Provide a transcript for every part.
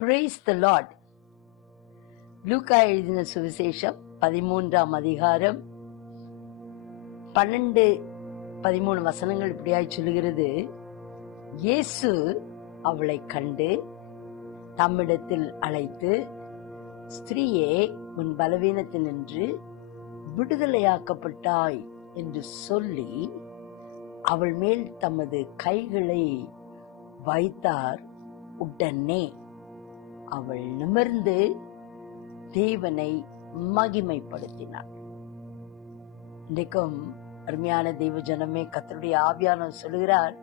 Praise the Lord. லூக்கா எழுதின சுவிசேஷம் 13ஆம் அதிகாரம் 12-13 வசனங்கள் இப்படியாய் சொல்லுகிறது. இயேசு அவளை கண்டு தம்மிடத்தில் அழைத்து, ஸ்திரீயே, உன் பலவீனத்தினின்று விடுதலையாக்கப்பட்டாய் என்று சொல்லி அவள் மேல் தமது கைகளை வைத்தார். உடனே அவள் நிமிர்ந்து தேவனை மகிமைப்படுத்தினாள். இன்றைக்கும் அருமையான தெய்வ ஜனமே, கர்த்தருடைய ஆவியானவர் சொல்லுகிறார்,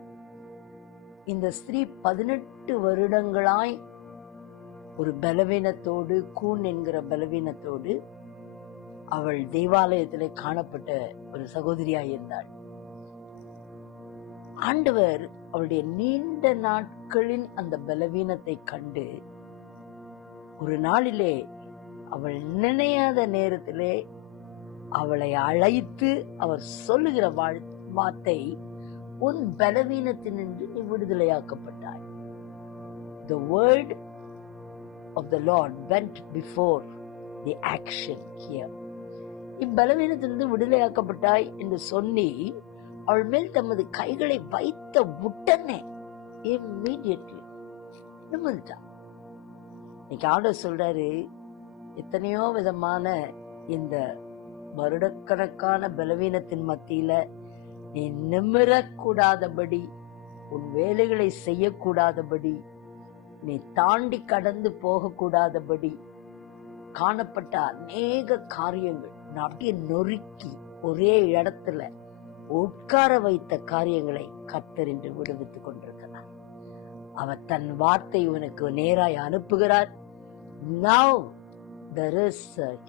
இந்த ஸ்திரீ 18 வருடங்களாய் ஒரு பலவீனத்தோடு, கூன் என்கிற பலவீனத்தோடு அவள் தேவாலயத்திலே காணப்பட்ட ஒரு சகோதரியாய் இருந்தாள். ஆண்டவர் அவளுடைய நீண்ட நாட்களின் அந்த பலவீனத்தை கண்டு ஒரு நாளிலே, அவள் நினையாத நேரத்திலே அவளை அழைத்து அவர் சொல்லுகிற வார்த்தை, உன் பலவீனத்தினின்று நீ விடுதலையாக்கப்பட்டாய். The word of the Lord went before the action here. இப்பலவீனத்திலிருந்து விடுதலையாக்கப்பட்டாய் என்று சொல்லி அவள் மேல் தமது கைகளை வைத்த உடனே immediately நிமிர்ந்தாள். இன்னைக்கு ஆண்டவர் சொல்றாரு, எத்தனையோ விதமான இந்த வருடக்கணக்கான பலவீனத்தின் மத்தியில நீ நிமிரக்கூடாதபடி, உன் வேலைகளை செய்யக்கூடாதபடி, நீ தாண்டி கடந்து போகக்கூடாதபடி காணப்பட்ட அநேக காரியங்கள் நான் அப்படியே நொறுக்கி ஒரே இடத்துல உட்கார வைத்த காரியங்களை கர்த்தர் என்று விடுவித்துக் கொண்டிருக்கிறார். அவர் தன் வார்த்தை உனக்கு நேராய் அனுப்புகிறார். Now there is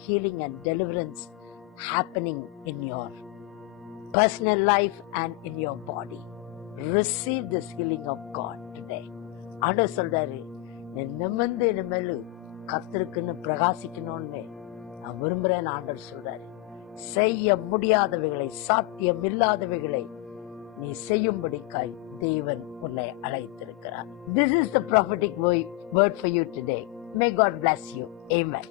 healing and deliverance happening in your personal life and in your body. Receive this healing of God today. ஆண்டவர் சொல்றாரு, நீ நிமிர்ந்து இனிமேல் கர்த்தருக்குன்னு பிரகாசிக்கணும்னு நான் விரும்புறேன். ஆண்டவர் சொல்றாரு, செய்ய முடியாதவைகளை, சாத்தியம் இல்லாதவைகளை நீ செய்யும்படிக்காய் தேவன் உன்னை அழைத்திருக்கிறார். This is the prophetic word for you today. May God bless you. Amen.